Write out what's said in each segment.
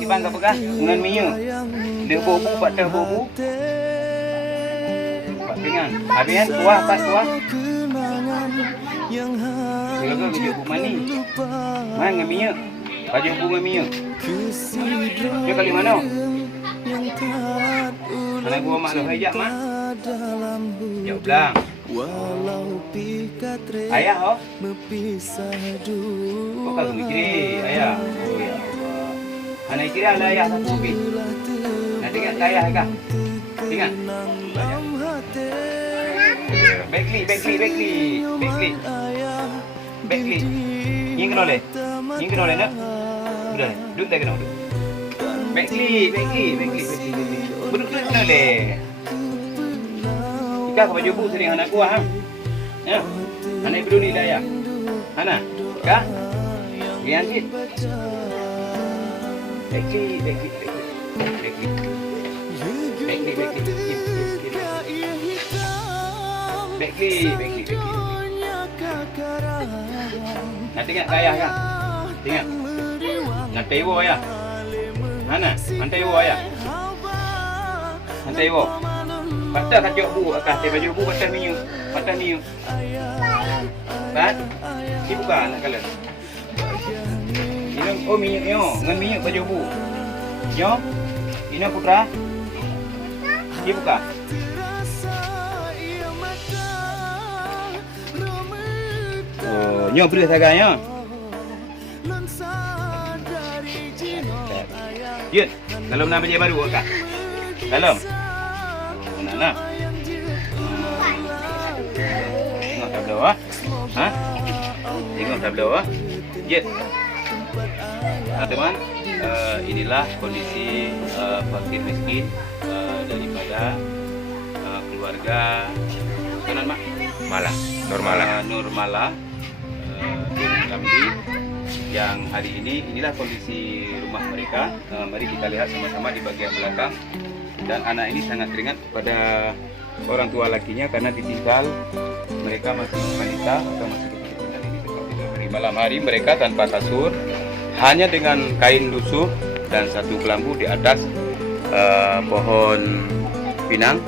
Ibang ka pagka ngan miyo. De bobu pada bobu. Pak dengan. Habisan kuah pas kuah. Kalau kau baju bu mani. Mana ngan miyo. Baju bu ngan miyo. Dia kali mana? Mana gua mak lo hajak mak. Jauh belang. Ayah oh. Kau kagak mikir ayah. Oh ya Allah. Anak kira ada ayah satu lebih. Nanti kan ayah kah? Ingat. Backli. Ingin oleh nak. Udah, duduk lagi nak. Backli. Duduk oleh. Ika baju bu sering anak gua ha. Ya. Anak dulu ni daya. Ana. Ika. Lihat sih. Backli. Nanti kan kaya kan? Tengok. Nanti ibu ya. Ana, nanti ibu ya. Nanti ibu. Patah kacau bu, akas baju bu patah miu. Kan? Si buka anak kalian. Ini oh miu yo, ngan miu baju bu. Yo. Ini putra. Si buka. Oh, nyo beri saganya. Yun, dalam nama dia baru kak. Dalam. Oh, nana. Tengok tableau ah. Ha? Tengok tableau ah. Yun. Teman, inilah kondisi fakir miskin daripada keluarga Sunan Mak Nurmala Ramli yang hari inilah kondisi rumah mereka. Mari kita lihat sama-sama di bagian belakang. Dan anak ini sangat teringat kepada orang tua lakinya karena ditinggal mereka masih wanita atau masih kecil. Dan ini tetap di malam hari mereka tanpa kasur, hanya dengan kain lusuh dan satu kelambu di atas pohon pinang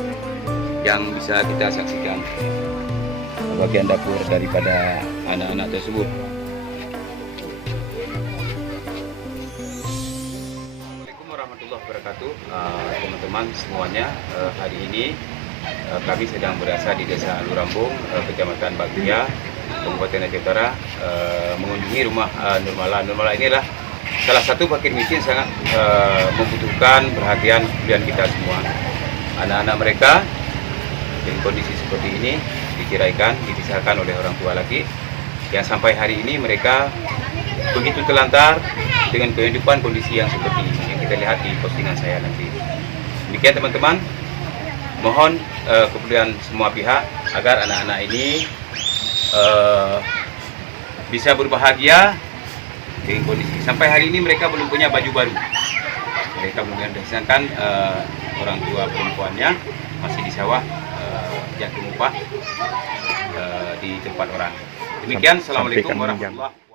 yang bisa kita saksikan bagian dapur daripada anak-anak tersebut. Assalamualaikum warahmatullahi wabarakatuh, teman-teman semuanya. Hari ini kami sedang berada di Desa Alurambung, Kecamatan Bagria, Kabupaten Aceh Utara, mengunjungi rumah Nurmala. Nurmala ini adalah salah satu fakir miskin sangat membutuhkan perhatian kemudian kita semua. Anak-anak mereka dengan kondisi seperti ini dipisahkan oleh orang tua laki, yang sampai hari ini mereka begitu terlantar dengan kehidupan kondisi yang seperti ini yang kita lihat di postingan saya nanti. Demikian teman-teman, mohon kepedulian semua pihak agar anak-anak ini bisa berbahagia dengan kondisi. Sampai hari ini mereka belum punya baju baru. Mereka belum sedangkan orang tua perempuannya masih di sawah jatuh upah di tempat orang. Demikian, assalamualaikum warahmatullahi wabarakatuh.